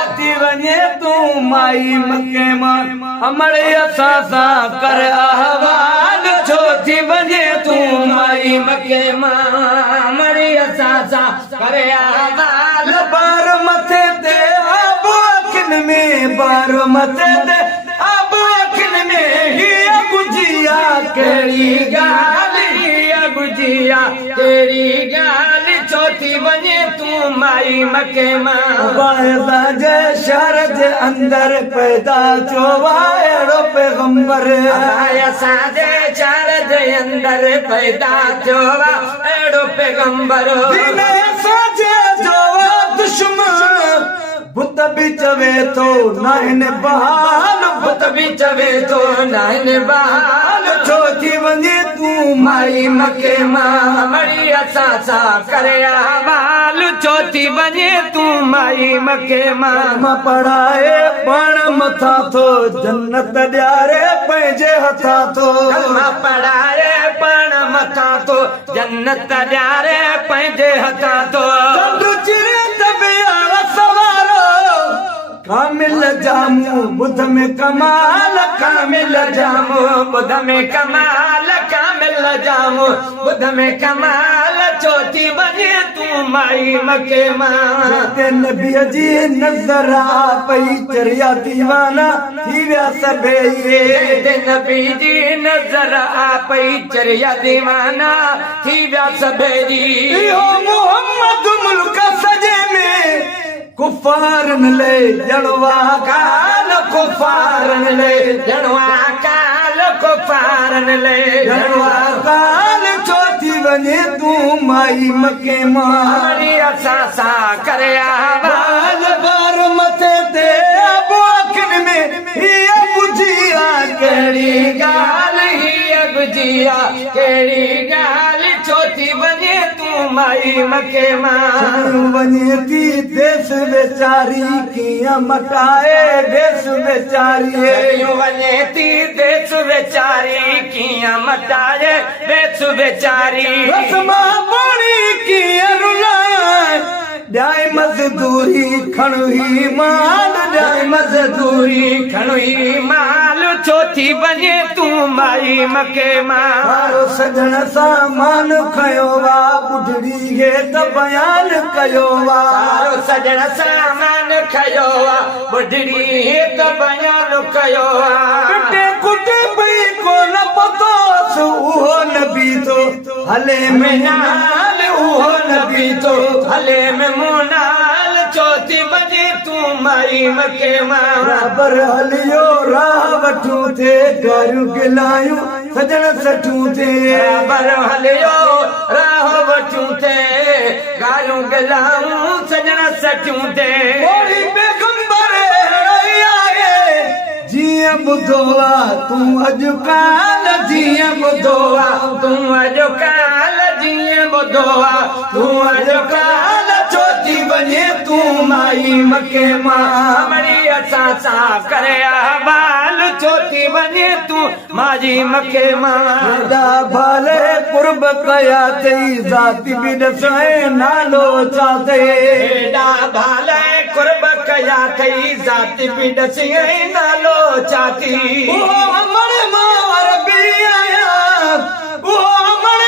छोती वञे तूं माई मके मां हमड़े असां सां कर अहवाल छोती वञे तूं माई मके मां हमड़े असां सां कर अहवाल बार मथे ते आबो अखिन में बार मथे ते आबो अखिन में हीअ गुजिया कहिड़ी ॻाल्हि हीअ गुजिया कहिड़ी ॻाल्हि छोती वञे तूं माई मके मां जे शहर जे अंदर पैदा थियो अहिड़ो पैगंबर असांजे शहर जे अंदर पैदा थियो अहिड़ो पैगंबर दुश्मन बुत भी चवे तो नाहिन बहाल बुत भी चवे तो नाहिन बहाल छोती वञे तूं माई मके मां मड़ी असां सां करे अहवाल छोती वञे तूं माई मके मां पढ़ाए पाण मथां थो जन्नत ॾियारे पंहिंजे हथां थो पढ़ाए पाण मथां थो जन्नत ॾियारे पंहिंजे हथां थो कामिल जामू बुध में कमाल कामिल जामू बुध में कमाल कामिल जामू बुध में कमाल छोती वञे तूं माई मके मां नबी जी नज़र आ पई चरिया दीवाना थी विया सभई नबी जी नज़र आ पई चरिया दीवाना थी विया सभई मोहम्मद मुल्क सजे में कुफारन ले जड़वा काल कुफारन ले जड़वा काल कुफारन ले जड़वा काल छोती वञे तूं माई मके मां असां सां करे अहवाल बार मथे ते आबो अखिन में हीअ गुजिया कहिड़ी ॻाल्हि हीअ गुजिया कहिड़ी ॻाल्हि छोती वञे तूं माई मके मां वञे थी देश बेचारी कीअं मटाए देश बेचारी वञे थी देश बेचारी कीअं मटाए देश बेचारी पाणी कीअं रुलाए ॾाए मज़दूरी खणुही माल ॾाए मज़दूरी खणुही माल छोती वञे तूं माई मके मां सजण सामान खयो वा ॿुढड़ी खे त बयान कयो वा सजण सामान खयो वा ॿुढड़ी खे त बयान कयो वा कुटे पई कोन पतोस उहो नबी थो हले में नाल उहो नबी थो हले में मुनाल छोती वञे तूं माई मके मां बराबर हलियो राह वठूं थे गारियूं गिलायूं सजण सठूं थे बराबर हलियो राह वठूं थे गारियूं गिलायूं सजण सठूं थे पैगंबर आए जीअं ॿुधो आहे तूं अॼु काल जीअं ॿुधो आहे तूं अॼु काल जीअं ॿुधो आहे तूं अॼु काल छोती वञे तूं माई मके मां मड़ी असां सां करे अहवाल छोती वञे तूं माई मके मां भाले कुर्ब कया अथई ज़ाती बि ॾिसण नालो छा अथई भाले कुर्ब कया अथई ज़ाती बि ॾिसण नालो छा थी अमर मां अरबी आया अमर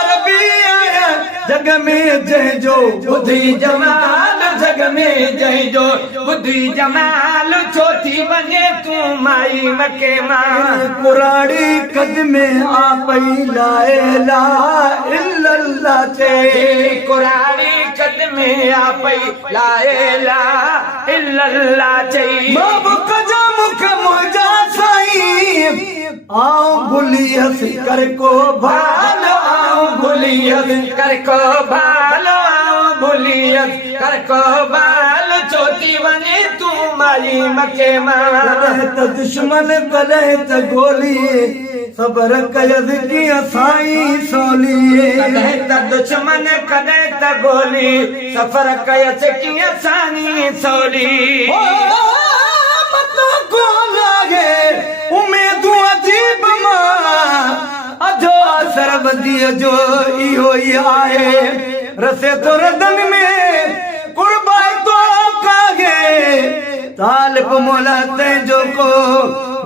अरबी आया जग में जंहिंजो ॿुधी जमाल जग में जंहिंजो ॿुधी जमाल छोती वञे तूं माई मके मां कुराड़ी कद में आ पई ला इलाहा इल्लल्लाह चई कुराड़ी कद में आ पई ला इलाहा इल्लल्लाह चई बाबूक जा मुख मुंहिंजा साईं आऊं भुली हस कर को भाल आऊं भुली हस कर को भाल आऊं भुली हस कर को भाल छोती वञे तूं माई मके मां त दुश्मन कॾहिं त गोली सबर कयसि कीअं साईं सोली कॾहिं त दुश्मन कॾहिं त गोली सफ़र कयसि कीअं साईं सोली उमेदूं अजीब मां अजो सरबंदीअ जो इहो ई आहे रसे तो रदन में कुर्बान तो कागे तालिब मोला तंहिंजो को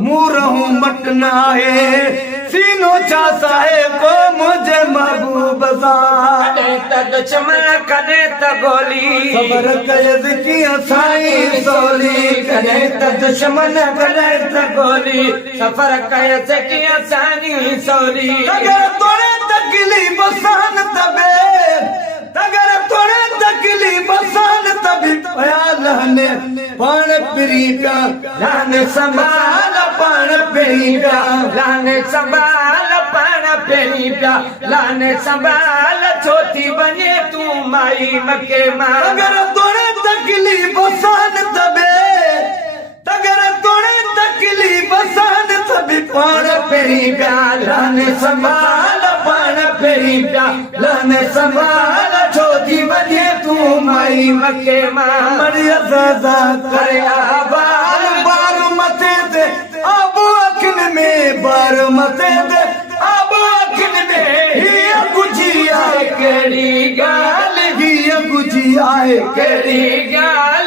मूरहूं मट न आहे सीनो छा साहे को मुझे महबूब सां कॾहिं त दुश्मन कॾहिं त गोली ख़बर कयद कीअं साईं सोली कॾहिं त दुश्मन कॾहिं त गोली सफ़र कयसि कीअं साईं सोली तगर तोड़े तकलीफ़ सान तबे तगर तोड़े तकलीफ़ सान तबे पया लहने पाण पिरी पिया लाने संभाल पाण पहिरीं पिया लाने संभाल पाण पहिरीं पिया लाने संभाल छो थी वञे तूं माई मके मां तगर तोड़े तकलीफ़ सान तबे तगर तोड़े तकलीफ़ सान तबे पाण पहिरीं पिया लाने संभाल पाण पहिरीं पिया लाने संभाल छो थी वञे तूं माई मके मां मरिया ज़ाज़ा करे बार बार मथे ते आबू अखिन में बार मथे ते आबू अखिन में हीअ गुझी आहे कहिड़ी ॻाल्हि हीअ गुझी आहे कहिड़ी ॻाल्हि